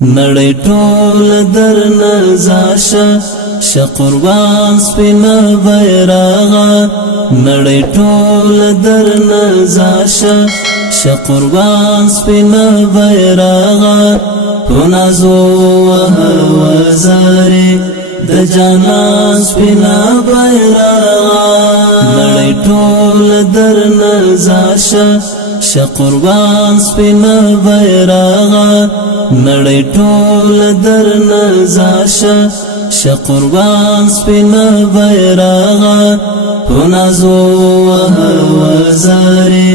نړۍ ټول درنه زاشه قربان سپینا بیرغه نړۍ ټول درنه زاشه قربان سپینا بیرغه په نازو وزارې د جانان سپینا بیرغه نړۍ ټول درنه زاشه قربان سپینا بیرغه نړۍ ټول درنه زاشه قربان سپینا بیرغه په نازو وزارې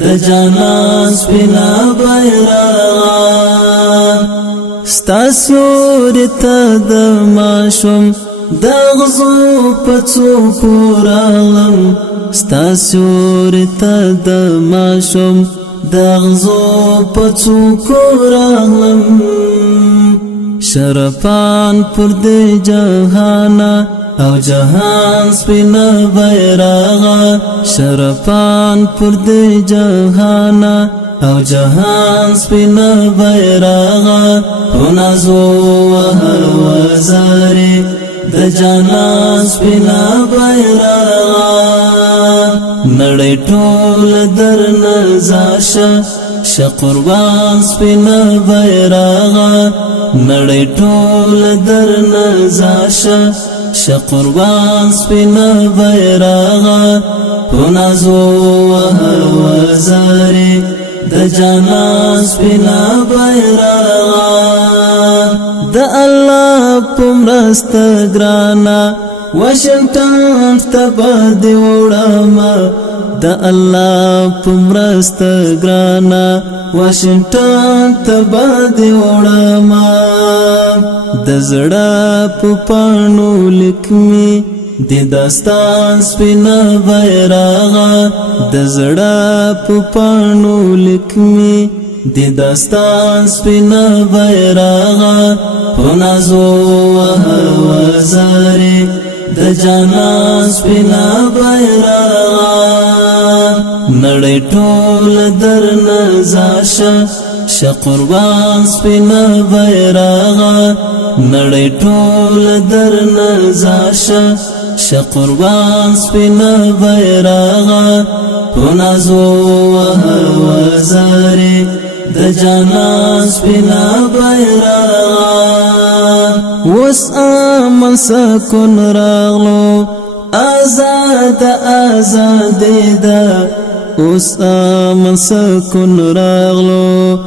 د جانان سپینا بیرغه ستا سیوري ته د ماشوم د غزو په څوکو راغلم ستا سیوري ته د ماشوم د غزو په څوکو راغلم شرفان پر دې جهانا او جهان سپینا بیرغه شرفان پر دې جهانا او جهان سپینا بیرغه په نازو وزارې د جانان سپینا بیرغه نړۍ ټول درنه زاشه قربان سپینا بیرغه نړۍ ټول درنه زاشه قربان سپینا بیرغه په نازو وزارې د جانان سپینا بیرغه د الله په مرسته ګرانا واشنگټن ته باندې وړم د الله په مرسته ګرانا واشنگټن ته باندې وړم د زړه په پاڼو لیکمي د داستان سپینا بیرغه د زړه په پاڼو لیکمي د داستان سپینا بیرغه په نازو وزارې د جانان سپینا بیرغه نړۍ ټول درنه زاشه قربان سپینا بیرغه نړۍ ټول درنه زاشه قربان سپینا بیرغه په نازو وزارې د جانان سپینا بیرغه وس امن سکون راغلو آزاد آزادی دا اوس امن سکون راغلو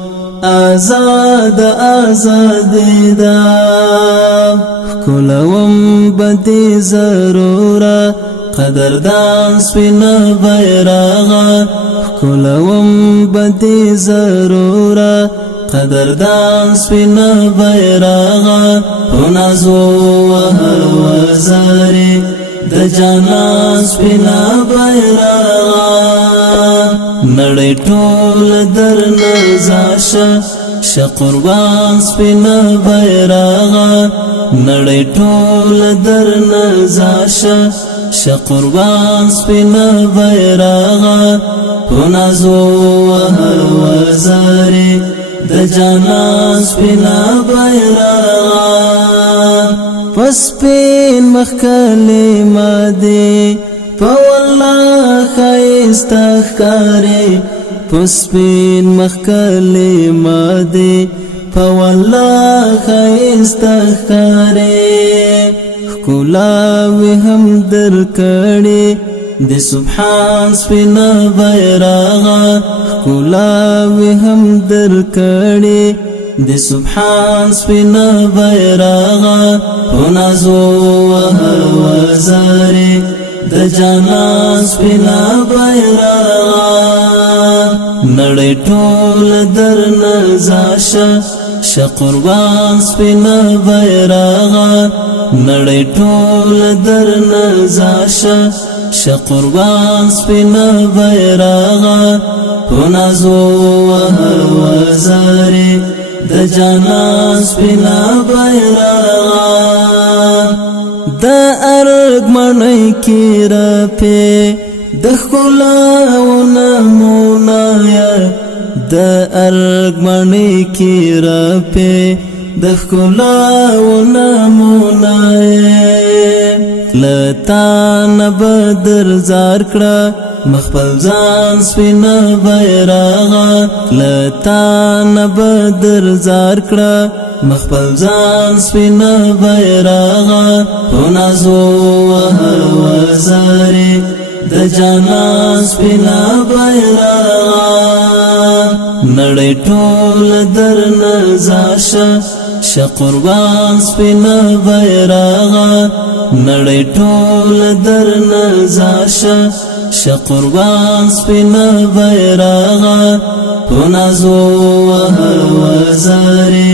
آزاد آزادی دا کولوم بدی ضروره قدردان سپینا بیرغه کولوم بدی ضروره قدردان سپینا بیرغه په نازو وزارې د جانان سپینا بیرغه نړۍ ټول درنه زاشه قربان سپینا بیرغه نړۍ ټول درنه زاشه قربان سپینا بیرغه په نازو وزارې د جانان سپینا بیرغه پسپین مخکلی ماده په والله ښایسته ښکارې پسپین مخکلی ماده په والله ښایسته ښکارې ښکلاوې هم درکړې د سبحان سپینا بیرغه ښکلاوې هم درکړې د سبحان سپینا بیرغه په نازو وزارې د جانان سپینا بیرغه نړۍ ټول درنه زاشه قربان سپینا بیرغه نړۍ ټول درنه زاشه قربان سپینا بیرغه په نازو وزارې د جانان سپینا بیرغه د ارګ مړی کې رپې د ښکلا و نمونه د ارغمنی کی رپی د ښکلا و نمونه لتا نه بدر زار کړه مخبل ځان سپینه بیرغه لتا نه بدر زار کړه مخبل ځان سپینه بیرغه په نازو وزارې د جانان سپینه بیرغه نړۍ ټول درنه زاشه شه قربان سپینه بیرغه نړۍ ټول درنه زاشه شه قربان سپینه بیرغه په نازو وزارې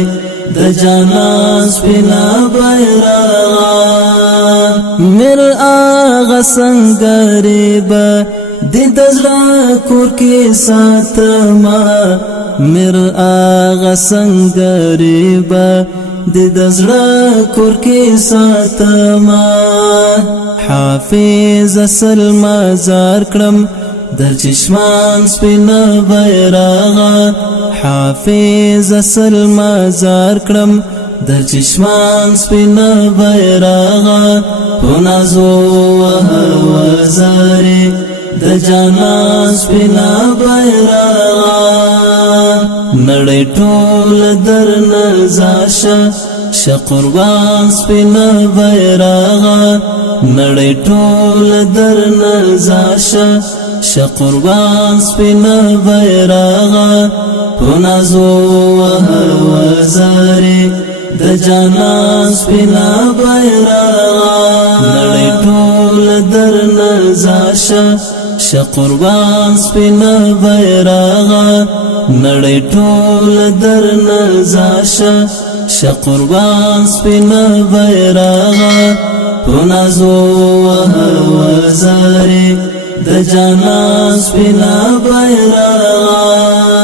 د جانان سپینه بیرغه میر آغا سنگریبا دی دزړه کور کې ساتما میر آغا سنگریبا دی دزړه کور کې ساتما حافظ سلمہ زار کړم در چشمان سپینه بیرغه حافظ سلمہ زار کړم در چشمان سپینه بیرغه په نازو وزارې د جانان سپینه بیرغه نړۍ ټول درنه زاشه شه قربان سپینه بیرغه نړۍ ټول درنه زاشه شه قربان سپینه بیرغه په نازو وزارې د جانان سپینه بیرغه نړۍ ټول درنه زاشه شه قربان سپینه بیرغه نړۍ ټول درنه زاشه شه قربان سپینه بیرغه په نازو وزارې د جانان سپینه بیرغه